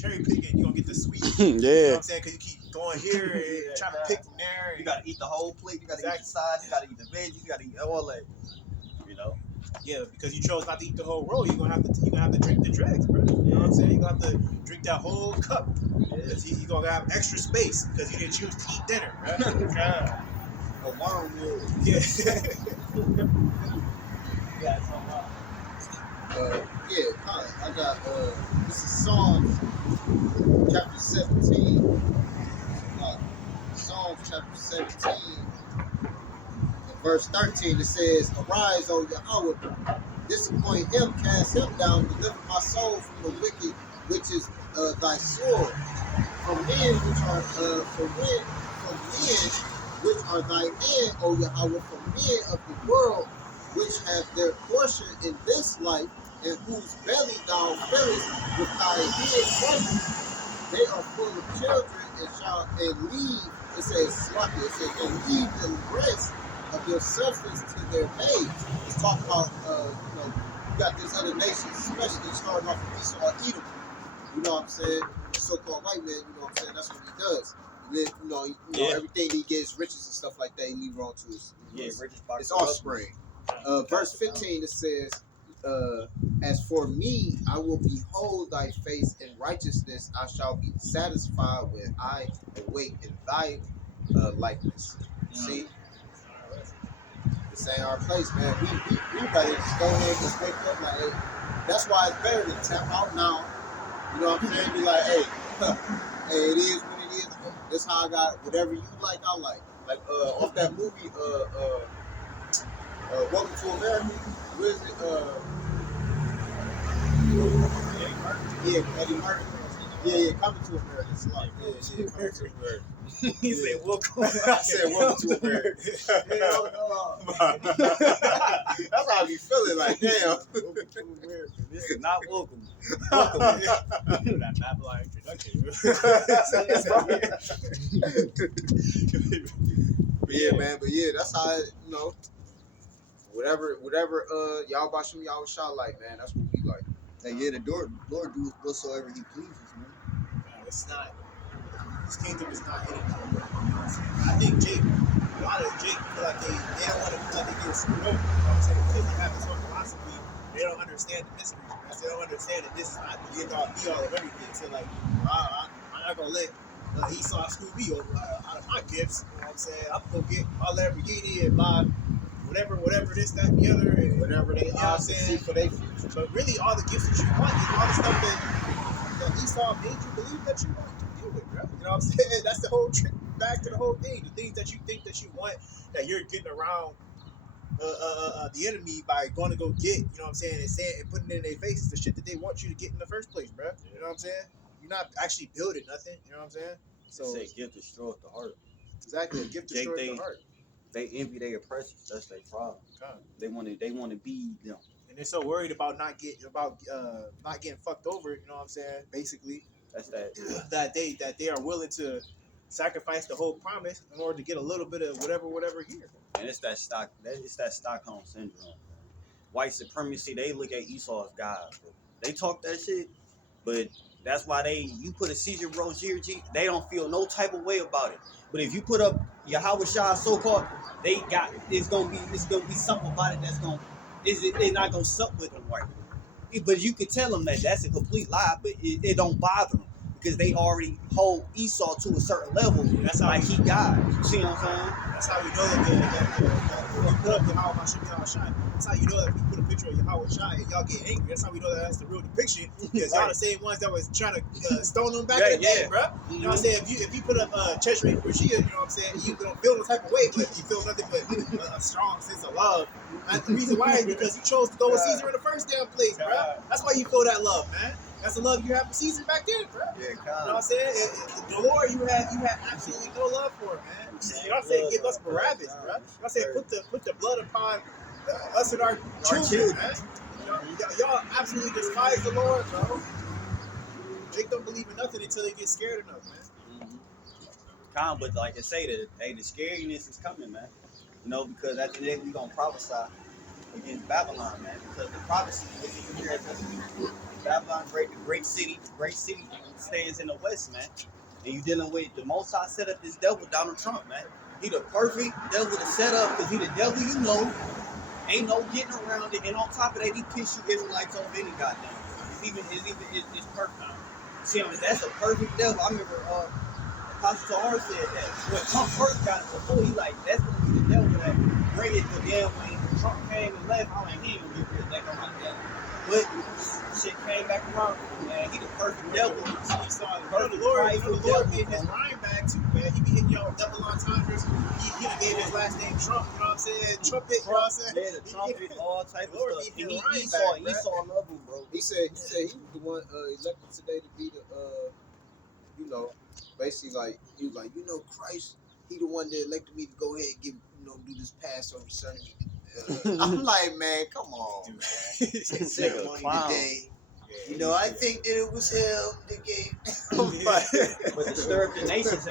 cherry picking, you're gonna get the sweet. Yeah. You know what I'm saying? Because you keep going here and trying to pick from there. You gotta eat the whole plate. You gotta eat the sides. You gotta eat the veggies. You gotta eat all that. You know. Yeah, because you chose not to eat the whole roll, you're gonna have to drink the dregs, bro. You know what I'm saying? You're gonna have to drink that whole cup. Because you're gonna have extra space because you didn't choose to eat dinner, bro. God. A wormwood. Yeah. Yeah, it's all right. Yeah, hi. I got this is Psalms chapter 17. Psalms chapter 17 and verse 13. It says, "Arise, O Yahweh, disappoint him, cast him down, deliver my soul from the wicked, which is thy sword. From men which are thy hand, O Yahweh, from men of the world, which have their portion in this life, and whose belly thou fillest with thy hid treasure. They are full of children and leave." It says sloppy. It says and leave the rest of their substance to their babes. It's talking about you got these other nations, especially starting off with Esau, Edom. You know what I'm saying? So-called white man. You know what I'm saying? That's what he does. Then, you know, everything he gets, riches and stuff like that, he leave on to his offspring. Verse 15, it says, "As for me, I will behold thy face in righteousness. I shall be satisfied when I awake in thy likeness." See, this ain't our place, man. We better just go ahead and just wake up like, hey. That's why it's better to tap out now. You know what I'm saying? Be like, hey, hey, it is what it is. This how I got whatever you like, I like. Like off that movie, Welcome to America. What is it? Eddie Murphy. Yeah, Coming to America. It's like, yeah, Coming to America. He said, welcome. I said, Welcome to America. That's how I be feeling, like, damn. Welcome to America. This is not welcome. Welcome. That Babylon introduction. Yeah, man, but yeah, that's how you know. Whatever, y'all Bashim, y'all shot like, man. That's what we like. Hey, yeah, the Lord do whatsoever He pleases, man. It's not. This kingdom is not anything. You know what I'm saying? I think a lot of Jake feel like they don't want to feel like they get screwed over. You know what I'm saying? Because they have this whole philosophy, they don't understand the mysteries. Man. They don't understand that this is not the end all be all of everything. So like, I'm not gonna let Esau screw me over out of my gifts. You know what I'm saying? I'm gonna get my Lamborghini and my whatever this, that, and the other, and Whatever they are see for their future. But really, all the gifts that you want is all the stuff that Esau made you believe that you want to deal with, bro. You know what I'm saying? That's the whole trick. Back to the whole thing. The things that you think that you want, that you're getting around the enemy by going to go get. You know what I'm saying? And saying and putting it in their faces the shit that they want you to get in the first place, bro. You know what I'm saying? You're not actually building nothing. You know what I'm saying? So They say gift destroys the heart. Exactly, a gift destroys the heart. They envy their oppressors. That's their problem. God. They want to be them. And they're so worried about not getting fucked over. You know what I'm saying? Basically, that's that. that they are willing to sacrifice the whole promise in order to get a little bit of whatever here. And it's that Stockholm syndrome. Man. White supremacy. They look at Esau as God. Bro. They talk that shit, but that's why you put a Caesar Rozier, they don't feel no type of way about it. But if you put up Yahweh Shah so-called, it's gonna be something about it they're not gonna suck with them right. But you could tell them that that's a complete lie, but it don't bother them because they already hold Esau to a certain level. That's how he God. You see what I'm saying? That's how we know that you put up Yahweh Shai. That's how you know that if you put a picture of Yahweh Shai and y'all get angry. That's how we know that that's the real depiction because y'all the same ones that was trying to stone them back in the day, bro. You know what I'm saying? If you put up Cheshire Rashia, you know what I'm saying? You don't feel no type of way, but you feel nothing but a strong sense of love. And the reason why is because you chose to go with Caesar in the first damn place, bro. That's why you feel that love, man. That's the love you have for Caesar back then, bro. Yeah, you know what I'm saying? The Lord, you had absolutely no love for him, man. You know what I'm saying? Give us Barabbas, bro. You know what I'm saying? Put the blood upon us and our children, man. Y'all absolutely despise the Lord, bro. They don't believe in nothing until they get scared enough, man. But like I say, the scariness is coming, man. You know, because at the end we gonna prophesy. against Babylon, man, because the prophecy was even here at this Babylon, great city stands in the West, man. And you dealing with the Most High set up this devil, Donald Trump, man. He the perfect devil to set up because he the devil you know. Ain't no getting around it. And on top of that, he piss you Israelites off any goddamn. It's perfect. See, I mean, that's a perfect devil. I remember Apostle Tahar said that. When Trump first got it before, he like, that's going to be the devil that bring it to them when Trump came and left. I'm like, he ain't going to get rid of that guy like that. But shit came back around, man. He the perfect devil. He saw the Lord getting his rhyme back too, man. He be hitting y'all with double entendres. He gave his last name Trump, you know what I'm saying? Trumpet, you know what I'm saying? Yeah, the trumpet, all type of Lord stuff. be And hitting Esau love him, bro. He said he was the one elected today to be the you know, basically like he was like, you know, Christ, he the one that elected me to go ahead and give, you know, do this Passover Sunday. I'm like, man, come on, man. Ceremony today. You know, I think that it was him that gave. But to stir up the nations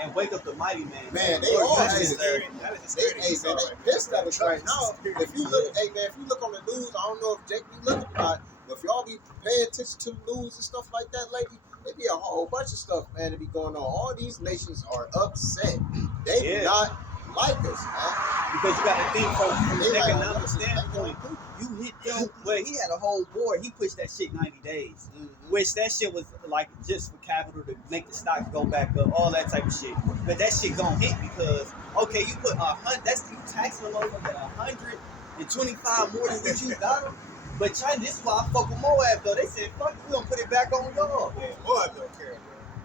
and wake up the mighty man. Man, they all That hey, is a scary. That is a scary. hey man, they pissed at us right now. If you look, hey man, if you look on the news, I don't know if Jake be looking or not, but if y'all be paying attention to the news and stuff like that lately, there be a whole bunch of stuff, man, that be going on. All these nations are upset. They do not like us, man. Because you got to think from They an like, economic standpoint. You hit them. Well, he had a whole war. He pushed that shit 90 days, which that shit was like just for capital to make the stocks go back up, all that type of shit. But that shit gonna hit because okay, you put 100. That's you taxing them over at 125 more than what you got them. But China, this is why I fuck with Moab though. They said fuck, we gonna put it back on y'all. Yeah, Moab don't care, bro.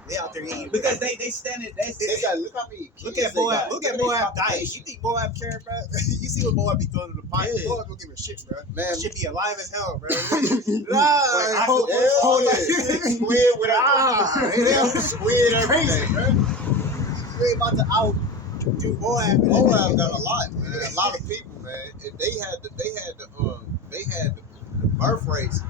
They out there eating Because they standing. They got look how many kids Look at they Moab. got. Look at Moab diet. You think Moab care, bro? You see what Moab be throwing in the pot? Yeah. Moab don't give a shit, bro. Man, That shit be alive as hell, bro. Squid with squid Crazy, everything. bro. You ain't about to outdo Moab. Moab got a lot, man. A lot of people, man. And they had the birth rates,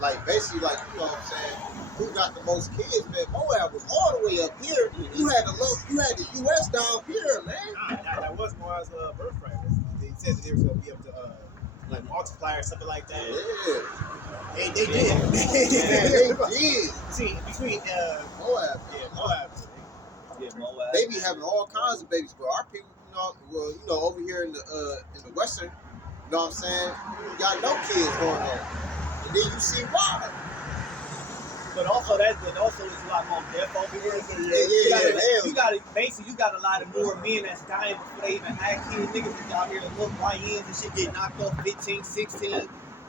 like basically like, you know what I'm saying, who got the most kids, man. Moab was all the way up here. You had the US down here, man. That was Moab's birthright. They said that they was gonna be able to like multiply or something like that. Yeah. They did. Man, they did. See, between Moab. Moab. Yeah, Moab. They be having all kinds of babies, but our people, you know, over here in the Western, you know what I'm saying, got no kids going on. And then you see why. But also there's a lot more death over here. You got a lot of more men that's dying before they even have kids. Niggas is out here look YNs and shit get knocked off 15, 16.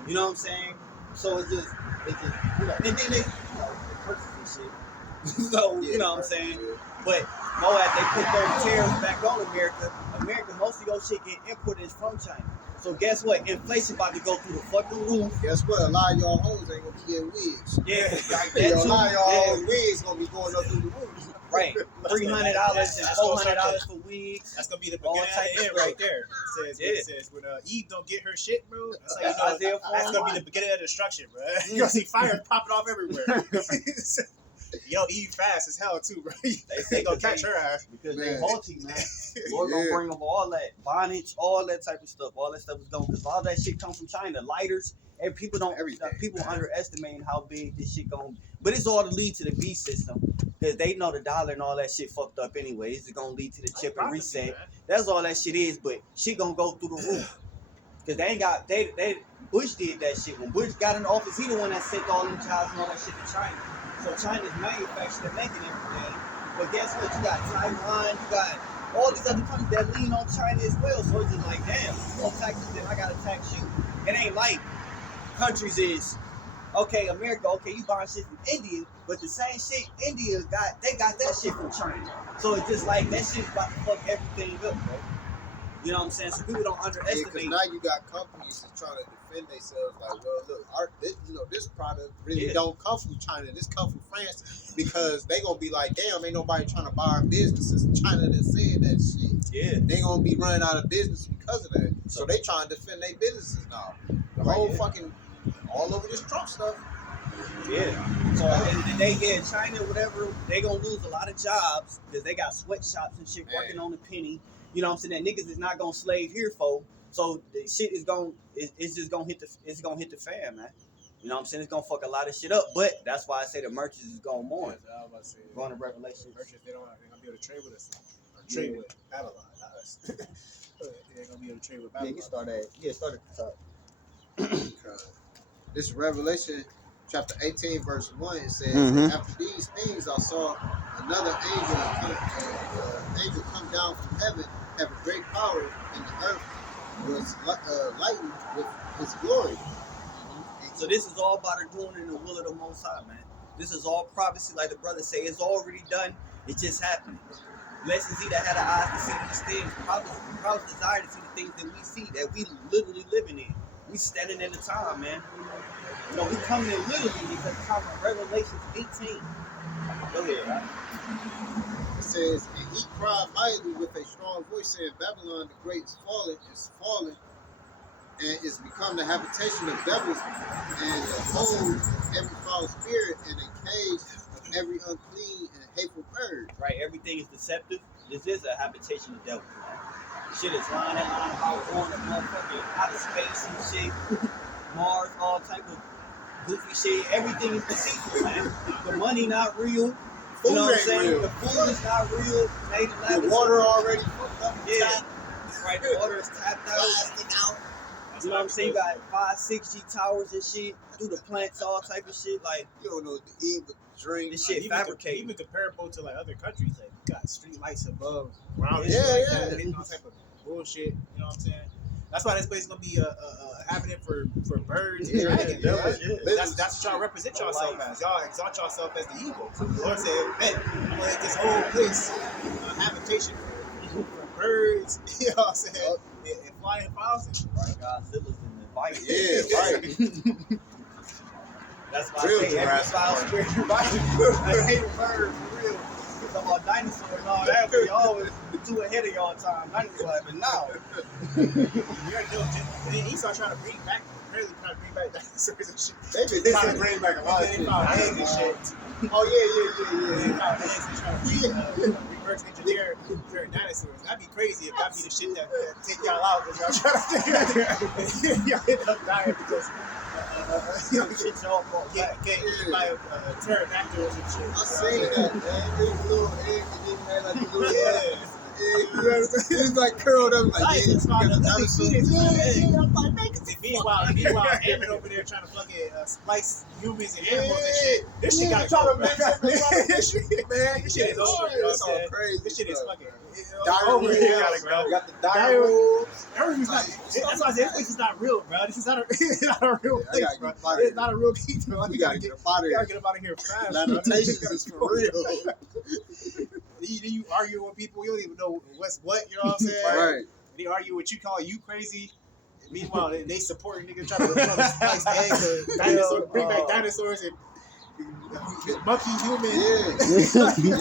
You know what I'm saying? So it's just you know, and then they curses and shit. So you know what I'm saying? But Moab, they put those tariffs back on America. Most of your shit get imported from China. So guess what? Inflation about to go through the fucking roof. Guess what? A lot of y'all hoes ain't gonna be getting wigs. Yeah, like A that too. lot of y'all hoes wigs gonna be going up through the roof. Right. $300 and $400 for wigs. That's gonna be the beginning of the end right there. It says when Eve don't get her shit, bro. That's how you know that's gonna be the beginning of destruction, bro. You gonna see fires popping off everywhere. Yo, Eve fast as hell too, bro. They gonna catch her ass because they haughty, man. Lord gonna bring up all that bonnets, all that type of stuff. All that stuff is going because all that shit comes from China. Lighters, and people underestimating how big this shit gonna. But it's all to lead to the beast system because they know the dollar and all that shit fucked up anyway. It's gonna lead to the chip and reset. That's all that shit is. But shit gonna go through the roof because they ain't got they Bush did that shit when Bush got in office. He the one that sent all them jobs and all that shit to China. So China's manufacturing and making everything. But guess what? You got Taiwan, you got all these other countries that lean on China as well. So it's just like, damn, you don't tax you, then I gotta tax you. It ain't like countries is, okay, America, okay, you buying shit from India, but the same shit India got, they got that shit from China. So it's just like, that shit's about to fuck everything up, bro. You know what I'm saying? So people don't underestimate. Because now you got companies that's trying to defend themselves. Like, well, look, this product really don't come from China. This come from France because they gonna be like, damn, ain't nobody trying to buy our businesses. China that said that shit. Yeah. They gonna be running out of business because of that. So they trying to defend their businesses now. The whole fucking all over this Trump stuff. Yeah. So at the end of the day, China, whatever, they gonna lose a lot of jobs because they got sweatshops and shit working on the penny. You know what I'm saying? That niggas is not gonna slave here for. So the shit is it's just gonna hit the fan, man. You know what I'm saying? It's gonna fuck a lot of shit up, but that's why I say the merchants is going more. Yeah, I was about to say, Going to Revelation. merchants, they're gonna be able to trade with us, or trade with Babylon, not us. They're gonna be able to trade with Babylon. Start at the top. This is Revelation chapter 18, verse 1. It says, Mhm. After these things I saw another angel come down from heaven, having great power, and the earth was lightened with his glory. So this is all about her doing it in the will of the Most High, man. This is all prophecy, like the brother say. It's already done. It's just happening. Blessed is he that had the eyes to see these things. Proud desire to see the things that we see, that we literally living in. We standing in the time, man. You know, we coming in literally because it's time of Revelation 18. Go ahead, right? It says, And he cried mightily with a strong voice, saying, Babylon the Great is fallen, and is become the habitation of devils, and the hold every foul spirit, and a cage of every unclean and hateful bird. Right, everything is deceptive. This is a habitation of devils, man. Shit is lying out on the motherfucking outer space and shit. Mars, all type of goofy shit. Everything is deceitful, man. The money not real. You know what I'm saying? Real. The food is not real. The water already fucked up. Yeah. Right, the water is tapped out. You know what I'm saying? You got 5, 6G towers and shit. Through the plants, all type of shit. Like, You don't know what to eat, but drink. this shit fabricated. Even comparable to like other countries, like you got street lights above ground, Yeah, shit like yeah. that, and all type of bullshit. You know what I'm saying? That's why this place is gonna be a habitat for birds and dragons. yeah, Right? yeah. That's what y'all represent yourself as. Y'all exalt yourself as the eagle. So the Lord said, "Bet I'm gonna make this whole place a habitation for birds." You know what I'm saying? And flying fowls and shit. Right, Godzilla's in the fight. Yeah, right. That's why Real I say every Jurassic foul Park. spirit you I hate a bird, for real. Talking about dinosaurs and all that, we always too ahead of y'all time. Dinosaurs, but now. You already know, then Esau trying to bring back, really trying to bring back dinosaurs and shit. They've been trying to bring back a lot of They shit. found eggs and shit. Oh, yeah. They found eggs and trying to reverse engineer dinosaurs. That'd be crazy if that be the shit that take y'all out because y'all trying to y'all end up dying because Shit y'all brought back. can't buy pterodactyls and shit. I seen that, man. These little eggs that didn't have like the little Yeah. It's like curled up like Nice, it's fine. yeah, Living fetus. yeah. I'm like, man, meanwhile, Hammond over there trying to fucking splice humans and animals and shit. This shit gotta go, man. This shit is over. You know what I'm It's all saying? crazy. This shit is fucking Dire over. wolves. Here gotta go. You got the dire wolves. Everything's not. That's why I said this place is not real, bro. This is not a real I place, gotta bro. get up out of It's here. not a real key, bro. We gotta get up out of We here. gotta get up out of here fast. bro. Lamentations is for real. You argue with people, you don't even know what's what. You know what I'm saying? Right. They argue what you call you crazy. Meanwhile, they support niggas trying to splice eggs or dinosaurs, bring back dinosaurs and monkey humans. Yeah.